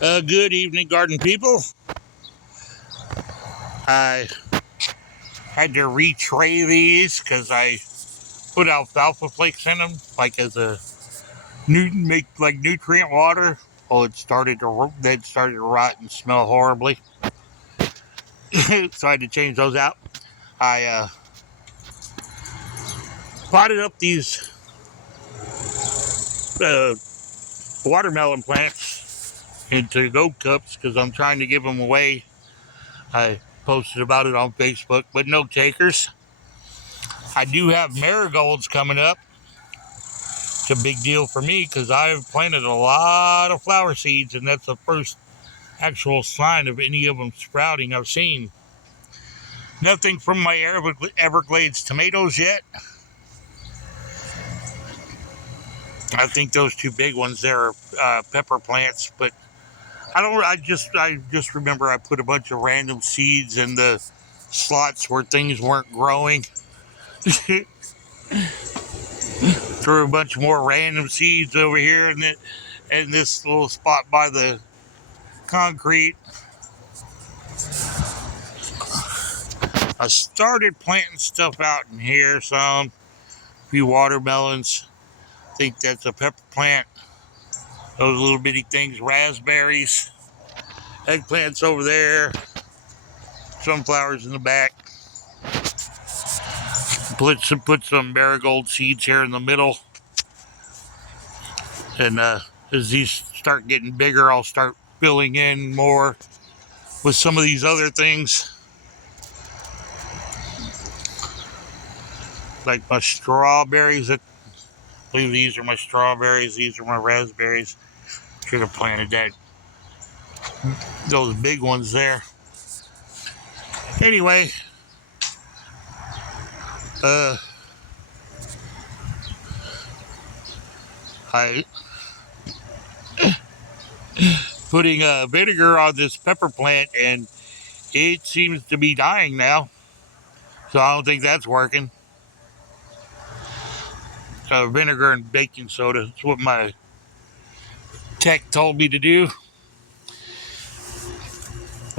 Good evening, garden people. I had to retray these because I put alfalfa flakes in them, like as a make like nutrient water. Well, it started to rot and smell horribly, so I had to change those out. I potted up these uh, watermelon plants into goat cups because I'm trying to give them away. I posted about it on Facebook, but no takers. I do have marigolds coming up. It's a big deal for me because I've planted a lot of flower seeds, and that's the first actual sign of any of them sprouting I've seen. Nothing from my Everglades tomatoes yet. I think those two big ones there are pepper plants, but I don't. I just remember I put a bunch of random seeds in the slots where things weren't growing. Threw a bunch more random seeds over here, and this little spot by the concrete. I started planting stuff out in here, a few watermelons. I think that's a pepper plant. Those little bitty things, raspberries, eggplants over there, sunflowers in the back. Put some marigold seeds here in the middle, and as these start getting bigger, I'll start filling in more with some of these other things, like my strawberries. I believe these are my strawberries. These are my raspberries. Should have planted those big ones there. Anyway, uh, I putting vinegar on this pepper plant, and it seems to be dying now. So I don't think that's working. Vinegar and baking soda. That's what my tech told me to do.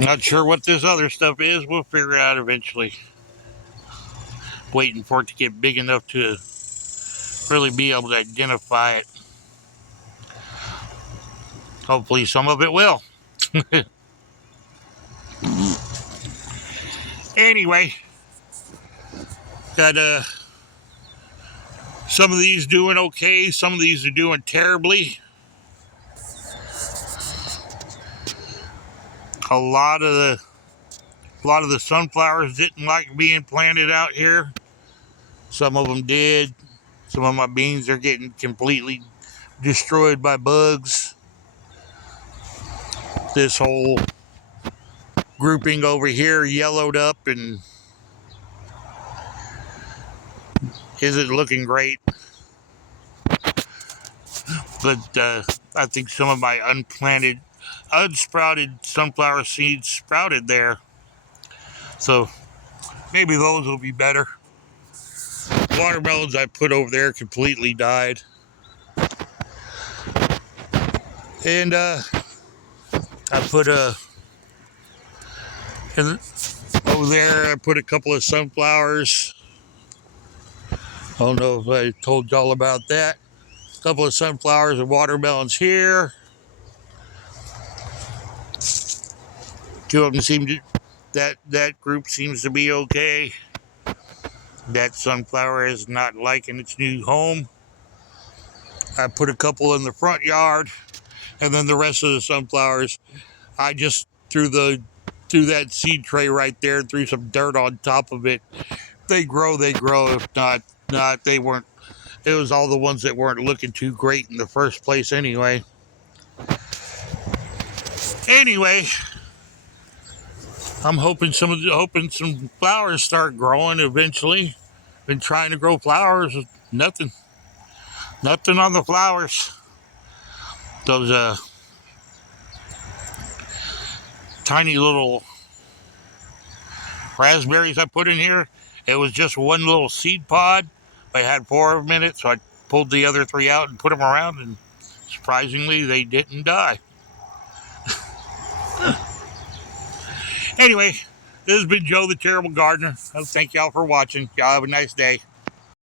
Not sure what this other stuff is. We'll figure it out eventually. Waiting for it to get big enough to really be able to identify it. Hopefully, some of it will. Anyway, got some of these doing okay. Some of these are doing terribly. A lot of the sunflowers didn't like being planted out here. Some of them did. Some of my beans are getting completely destroyed by bugs. This whole grouping over here yellowed up and isn't looking great. But I think some of my unsprouted sunflower seeds sprouted there. So maybe those will be better. Watermelons I put over there completely died. And I put over there, I put a couple of sunflowers. I don't know if I told y'all about that. A couple of sunflowers and watermelons here. Two of them that group seems to be okay. That sunflower is not liking its new home. I put a couple in the front yard, and then the rest of the sunflowers, I just threw that seed tray right there and threw some dirt on top of it. They grow, they grow. If not, they weren't. It was all the ones that weren't looking too great in the first place anyway. Anyway, I'm hoping some flowers start growing eventually. Been trying to grow flowers, nothing on the flowers. Those tiny little raspberries I put in here, it was just one little seed pod. I had 4 of them in it, so I pulled the other 3 out and put them around, and surprisingly, they didn't die. Anyway, this has been Joe the Terrible Gardener. Thank y'all for watching. Y'all have a nice day.